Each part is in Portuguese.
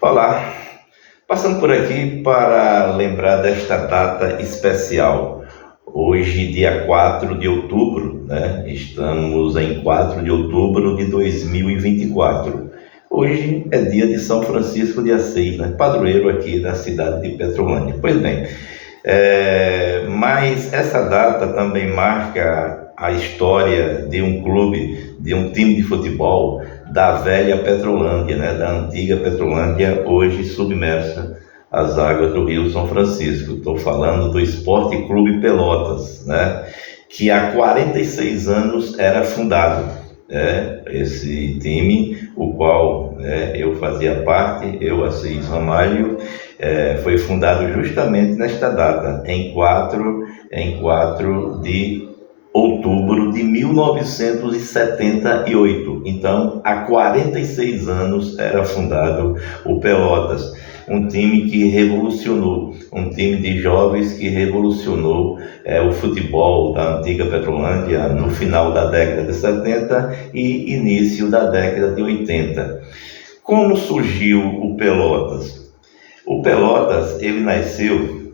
Olá, passando por aqui para lembrar desta data especial. Hoje, dia 4 de outubro, né? Estamos em 4 de outubro de 2024. Hoje é dia de São Francisco de Assis, né? Padroeiro aqui da cidade de Petrolândia. Pois bem, mas essa data também marca a história de um clube, de um time de futebol da velha Petrolândia, né? Da antiga Petrolândia, hoje submersa às águas do Rio São Francisco. Estou falando do Esporte Clube Pelotas, né? Que há 46 anos era fundado. Esse time, o qual eu fazia parte, eu, Assis Ramalho, foi fundado justamente nesta data, em 4 de outubro de 1978. Então, há 46 anos era fundado o Pelotas, um time que revolucionou, um time de jovens que revolucionou o futebol da antiga Petrolândia no final da década de 70 e início da década de 80. Como surgiu o Pelotas? O Pelotas, ele nasceu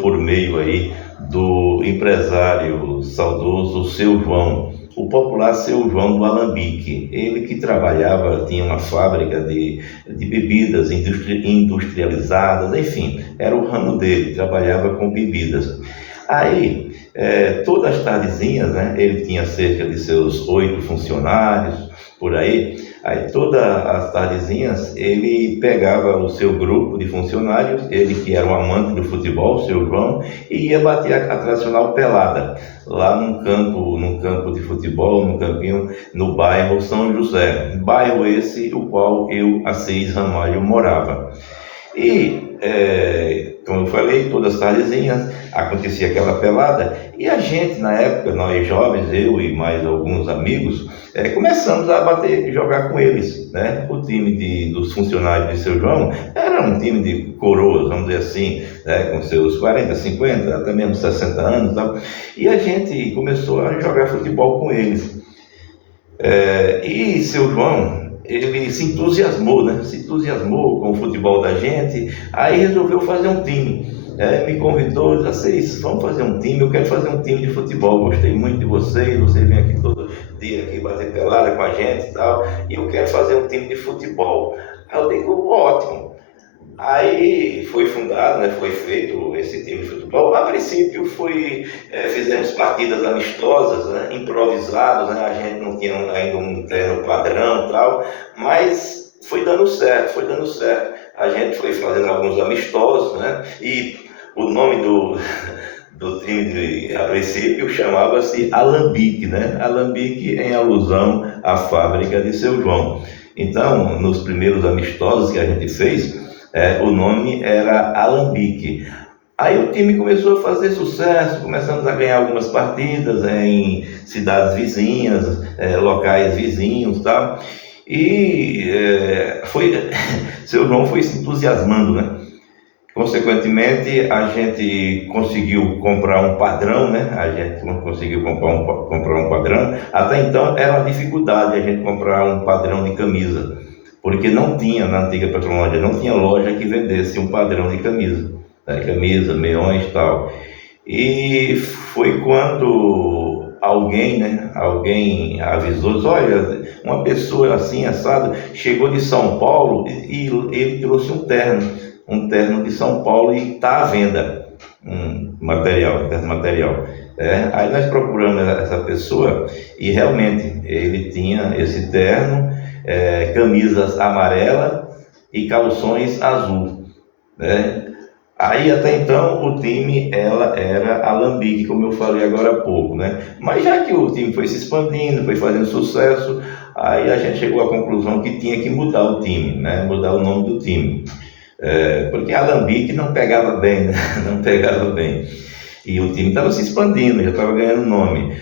por meio aí do empresário saudoso Seu João, o popular Seu João do Alambique. Ele que trabalhava, tinha uma fábrica de bebidas industrializadas, enfim, era o ramo dele, trabalhava com bebidas. Aí, todas as tardezinhas, né, ele tinha cerca de seus 8 funcionários, por aí todas as tardezinhas ele pegava o seu grupo de funcionários, ele que era um amante do futebol, o Seu João, e ia bater a tradicional pelada, lá num campo de futebol, num campinho, no bairro São José, bairro esse o qual eu, Assis Ramalho, morava. E, como eu falei, todas as tardezinhas acontecia aquela pelada e a gente, na época, nós jovens, eu e mais alguns amigos, começamos a jogar com eles, né? O time dos funcionários de Seu João era um time de coroas, vamos dizer assim, né? Com seus 40, 50, até mesmo 60 anos e tal, e a gente começou a jogar futebol com eles. E Seu João, ele se entusiasmou, né? Se entusiasmou com o futebol da gente, aí resolveu fazer um time. Me convidou, disse assim: vamos fazer um time, eu quero fazer um time de futebol, gostei muito de vocês, você vem aqui todo dia aqui bater pelada com a gente e tal, e eu quero fazer um time de futebol. Aí eu digo, ótimo. Aí foi fundado, né, foi feito esse time de futebol. A princípio fizemos partidas amistosas, né, improvisadas, né, a gente não tinha ainda um treino padrão e tal, mas foi dando certo. A gente foi fazendo alguns amistosos, né, e o nome do time a princípio chamava-se Alambique, né, Alambique em alusão à fábrica de Seu João. Então, nos primeiros amistosos que a gente fez, o nome era Alambique. Aí o time começou a fazer sucesso, começamos a ganhar algumas partidas em cidades vizinhas, locais vizinhos, tá? E Seu João foi se entusiasmando, né? Consequentemente, a gente conseguiu comprar um padrão, né? A gente não conseguiu comprar um padrão. Até então era uma dificuldade a gente comprar um padrão de camisa, porque não tinha, na antiga Petrolândia, não tinha loja que vendesse um padrão de camisa, né? Camisa, meiões e tal. E foi quando alguém avisou, disse, olha, uma pessoa assim, assado, chegou de São Paulo e ele trouxe um terno de São Paulo e está à venda, terno material. Aí nós procuramos essa pessoa e realmente ele tinha esse terno, camisas amarela e calções azul, né? Aí até então o time era Alambique, como eu falei agora há pouco, né? Mas já que o time foi se expandindo, foi fazendo sucesso, aí a gente chegou à conclusão que tinha que mudar o time, né? Mudar o nome do time, porque Alambique não pegava bem, né? Não pegava bem, e o time estava se expandindo, já estava ganhando nome.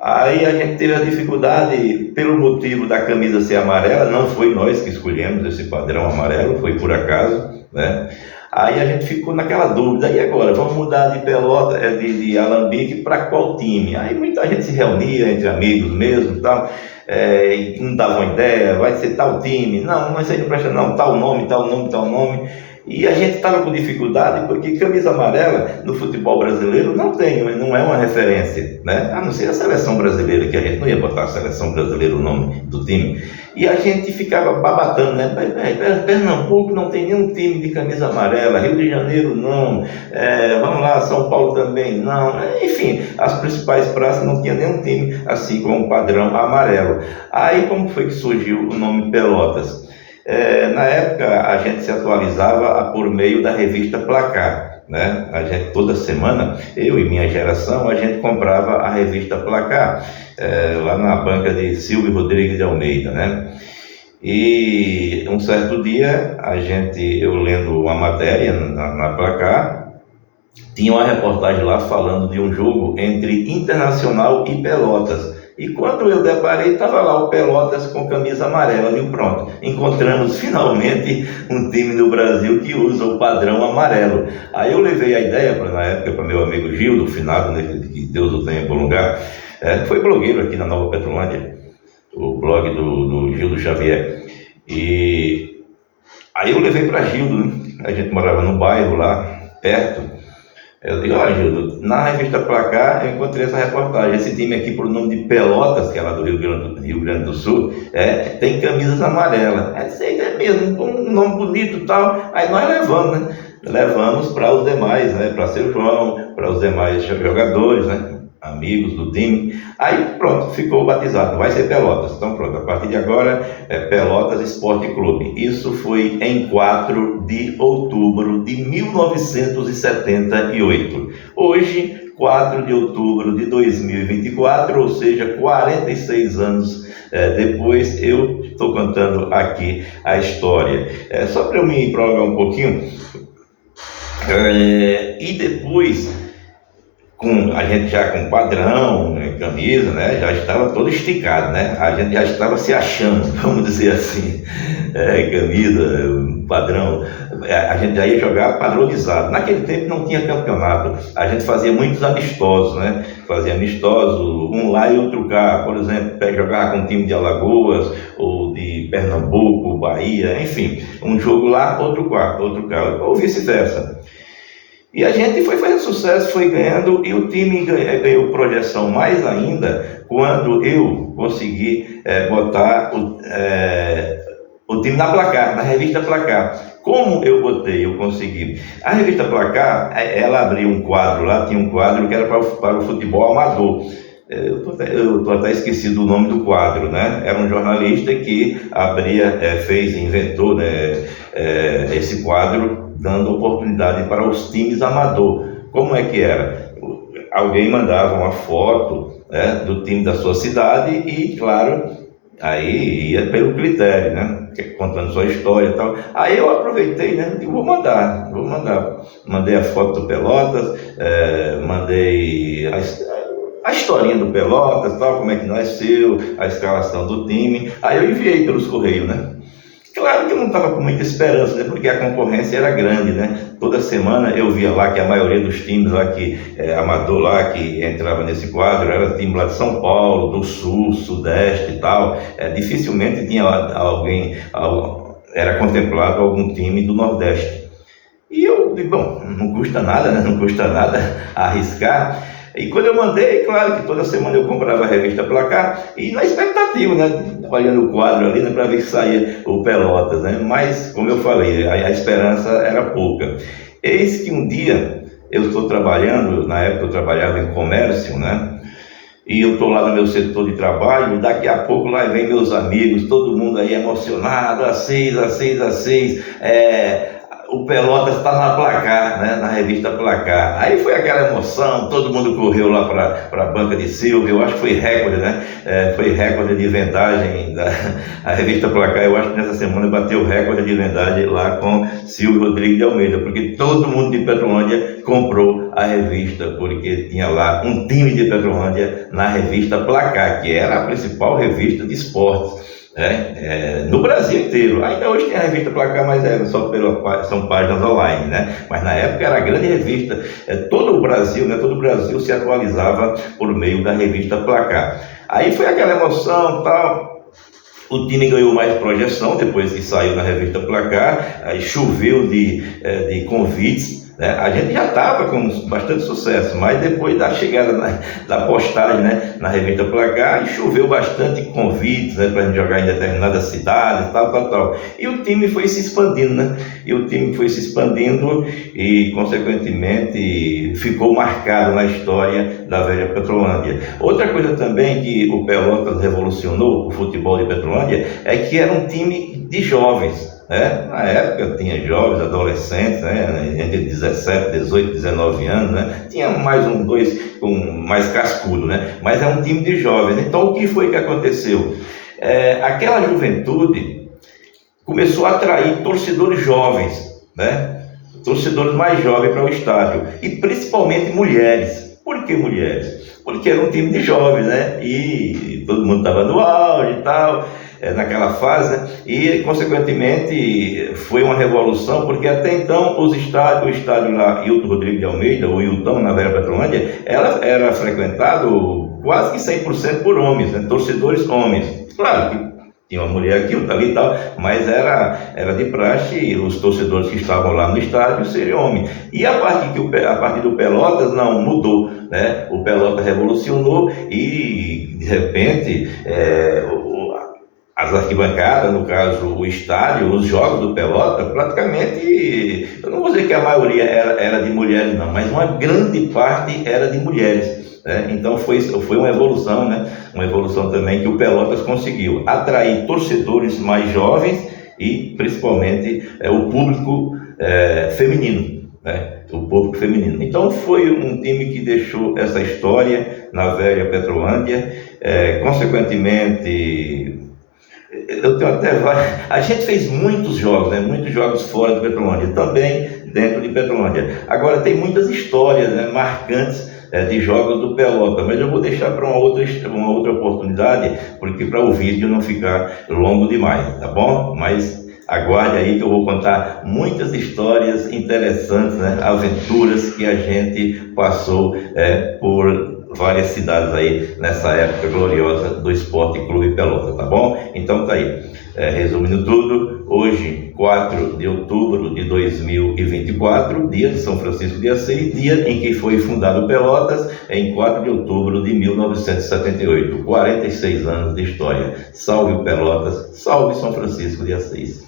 Aí a gente teve a dificuldade pelo motivo da camisa ser amarela, não foi nós que escolhemos esse padrão amarelo, foi por acaso, né? Aí a gente ficou naquela dúvida, e agora? Vamos mudar de Pelota, de Alambique para qual time? Aí muita gente se reunia entre amigos mesmo e tal, e não dava uma ideia, vai ser tal time, não, mas aí não presta não, tal nome, tal nome, tal nome. E a gente estava com dificuldade porque camisa amarela no futebol brasileiro não é uma referência, né? A não ser a seleção brasileira, que a gente não ia botar a seleção brasileira o nome do time. E a gente ficava babatando, né? Pernambuco não tem nenhum time de camisa amarela, Rio de Janeiro não, vamos lá, São Paulo também não. Enfim, as principais praças não tinham nenhum time assim com um padrão amarelo. Aí como foi que surgiu o nome Pelotas? Na época a gente se atualizava por meio da revista Placar, né? A gente toda semana, eu e minha geração, a gente comprava a revista Placar, lá na banca de Silvio Rodrigues de Almeida, né? E um certo dia eu lendo uma matéria na Placar, tinha uma reportagem lá falando de um jogo entre Internacional e Pelotas. E quando eu deparei, estava lá o Pelotas com camisa amarela. E pronto, encontramos finalmente um time no Brasil que usa o padrão amarelo. Aí eu levei a ideia, na época, para meu amigo Gil, do finado, né, que Deus o tenha em bom lugar, foi blogueiro aqui na Nova Petrolândia, o blog do Gildo Xavier. E aí eu levei para Gildo, né? A gente morava no bairro lá, perto. Eu digo, olha, Gildo, na revista Placar eu encontrei essa reportagem. Esse time aqui, por nome de Pelotas, que é lá do Rio Grande do Sul, tem camisas amarelas. É mesmo, um nome bonito e tal. Aí nós levamos, né? Levamos para os demais, né? Para Seu João, para os demais jogadores, né? Amigos do time. Aí pronto, ficou batizado, vai ser Pelotas. Então pronto, a partir de agora é Pelotas Esporte Clube. Isso foi em 4 de outubro de 1978. Hoje, 4 de outubro de 2024, ou seja, 46 anos depois, eu estou contando aqui a história. Só para eu me prolongar um pouquinho, e depois, a gente já com padrão, camisa, né, já estava todo esticado, né? A gente já estava se achando, vamos dizer assim, camisa, padrão. A gente já ia jogar padronizado. Naquele tempo não tinha campeonato, a gente fazia muitos amistosos, né? Fazia amistosos, um lá e outro cá, por exemplo, jogar com um time de Alagoas, ou de Pernambuco, Bahia, enfim, um jogo lá, outro cá, ou vice-versa. E a gente foi fazendo sucesso, foi ganhando, e o time ganhou projeção mais ainda quando eu consegui botar o time na Placar, na revista Placar. Como eu consegui? A revista Placar, ela abria um quadro lá, tinha um quadro que era para o futebol amador. Eu tô até esquecido do nome do quadro, né? Era um jornalista que inventou, né, esse quadro, dando oportunidade para os times amador. Como é que era? Alguém mandava uma foto, né, do time da sua cidade e, claro, aí ia pelo critério, né, contando sua história e tal. Aí eu aproveitei, né, e vou mandar. Mandei a foto do Pelotas, mandei a historinha do Pelotas, tal, como é que nasceu, a escalação do time. Aí eu enviei pelos Correios, né. Claro que eu não estava com muita esperança, né? Porque a concorrência era grande, né? Toda semana eu via lá que a maioria dos times lá amador lá que entrava nesse quadro era time lá de São Paulo, do Sul, Sudeste e tal. Dificilmente tinha era contemplado algum time do Nordeste. E eu digo, bom, não custa nada, né? Não custa nada arriscar. E quando eu mandei, claro que toda semana eu comprava a revista Placar e na expectativa, né, olhando o quadro ali, né, para ver que saía o Pelotas, né, mas como eu falei, a esperança era pouca. Eis que um dia eu estou trabalhando, na época eu trabalhava em comércio, né, e eu estou lá no meu setor de trabalho, e daqui a pouco lá vem meus amigos, todo mundo aí emocionado, às 6, o Pelotas está na Placar, né? Na revista Placar. Aí foi aquela emoção, todo mundo correu lá para a banca de Silvio, eu acho que foi recorde, né? Foi recorde de vendagem a revista Placar. Eu acho que nessa semana bateu recorde de vendagem lá com Silvio Rodrigues de Almeida, porque todo mundo de Petrolândia comprou a revista, porque tinha lá um time de Petrolândia na revista Placar, que era a principal revista de esportes. No Brasil inteiro. Ainda hoje tem a revista Placar, mas são páginas online, né? Mas na época era a grande revista. Todo o Brasil, né? Todo o Brasil se atualizava por meio da revista Placar. Aí foi aquela emoção, tal. O time ganhou mais projeção depois que saiu na revista Placar. Aí choveu de convites. A gente já estava com bastante sucesso, mas depois da chegada da postagem, né, na revista Placar, choveu bastante convites, né, para a gente jogar em determinadas cidades, tal. E o time foi se expandindo, né? E, consequentemente, ficou marcado na história da velha Petrolândia. Outra coisa também que o Pelotas revolucionou, o futebol de Petrolândia, é que era um time de jovens. Na época tinha jovens, adolescentes, né, entre 17, 18, 19 anos, né, tinha mais dois com mais cascudo, né, mas é um time de jovens. Então o que foi que aconteceu? Aquela juventude começou a atrair torcedores jovens, né, torcedores mais jovens para o estádio, e principalmente mulheres. Por que mulheres? Porque era um time de jovens, né, e todo mundo estava no auge e tal, naquela fase, né? E consequentemente foi uma revolução, porque até então o estádio lá, Hilton Rodrigues de Almeida, ou Hilton, na Velha Petrolândia, ela era frequentado quase que 100% por homens, né? Torcedores homens. Claro que tinha uma mulher aqui, outra ali e tal, mas era de praxe os torcedores que estavam lá no estádio seriam homens. E a partir do Pelotas, não, mudou, né? O Pelotas revolucionou e, de repente, as arquibancadas, no caso o estádio, os jogos do Pelota, praticamente, eu não vou dizer que a maioria era de mulheres não, mas uma grande parte era de mulheres, né? Então foi uma evolução, né? Uma evolução também que o Pelotas conseguiu atrair torcedores mais jovens e principalmente o público feminino, né? O público feminino. Então foi um time que deixou essa história na velha Petrolândia, consequentemente. Eu tenho até a gente fez muitos jogos, né? Muitos jogos fora de Petrolândia, também dentro de Petrolândia. Agora tem muitas histórias, né, marcantes de jogos do Pelota, mas eu vou deixar para uma outra oportunidade, porque para o vídeo não ficar longo demais, tá bom? Mas aguarde aí que eu vou contar muitas histórias interessantes, né? Aventuras que a gente passou por várias cidades aí nessa época gloriosa do Esporte Clube Pelota, tá bom? Então tá aí, resumindo tudo, hoje 4 de outubro de 2024, dia de São Francisco de Assis, dia em que foi fundado o Pelotas, em 4 de outubro de 1978, 46 anos de história. Salve o Pelotas, salve São Francisco de Assis.